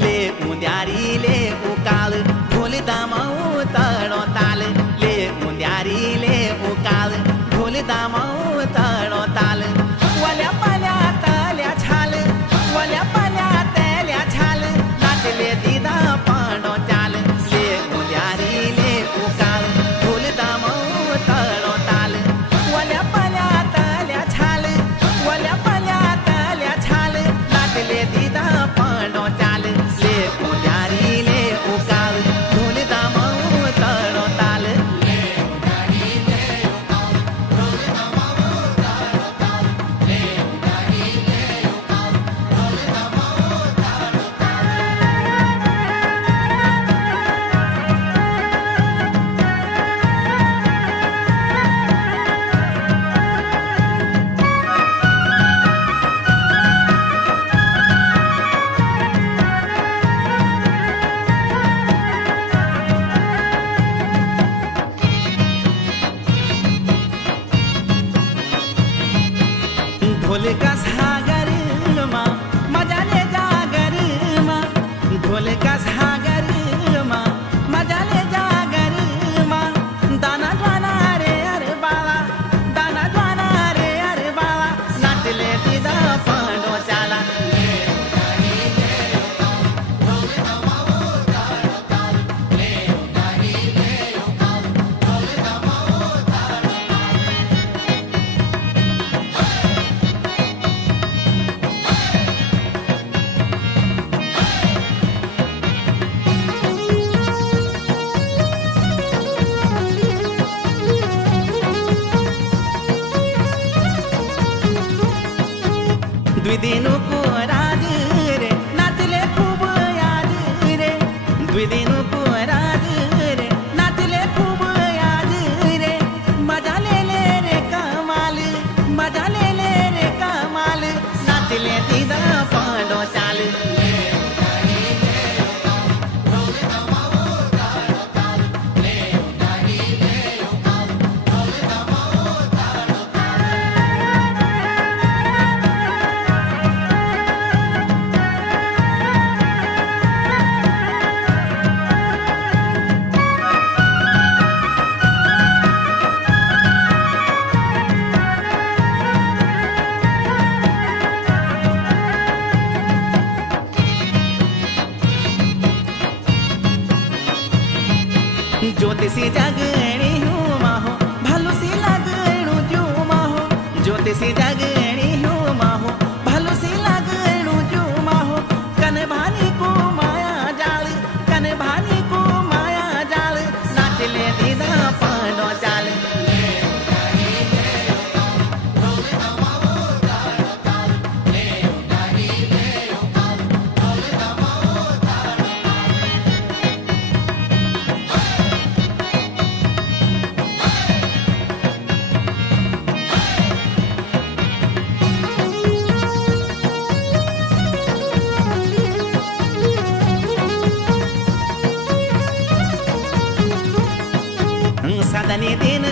ले मुंद्यारी ले उकाल ढोल दामाऊ तळो ताल ले मुंद्यारी ले उकाल ढोल दामाऊ तळो ताल वल्या पाल्या तल्या छाल वल्या पाल्या तल्या छाल नाचले दीदा पांडो चाल ले मुंद्यारी ले उकाल ढोल दामाऊ तळो ताल वल्या पाल्या तल्या छाल वल्या पाल्या तल्या छाल नाचले दीदा पांडो चाल ढोल का सागर मा मजाले जागर मा ढोल का सागर मा मजाले जागर मा दाना द्वाना रे अरे बाला दाना द्वाना रे अरे बाला नाचले दीदा पांडो चाला द्विदिनु को राज रे नाचले खूब याद रे द्विदिनु को राज रे नाचले खूब याद रे मजा ले रे कमाल मजा ले रे कमाल नाचले दीदा पांडो चाल ज्योतिषी जगणी हूँ माहो भालू सी लगणू जू माहो ज्योतिषी जगणी हूँ माहो भालू सी लगणू जू माहो कन भानी को माया जाल कन भानी को माया जाल नाचले दीदा पांडो चाल सदने दिन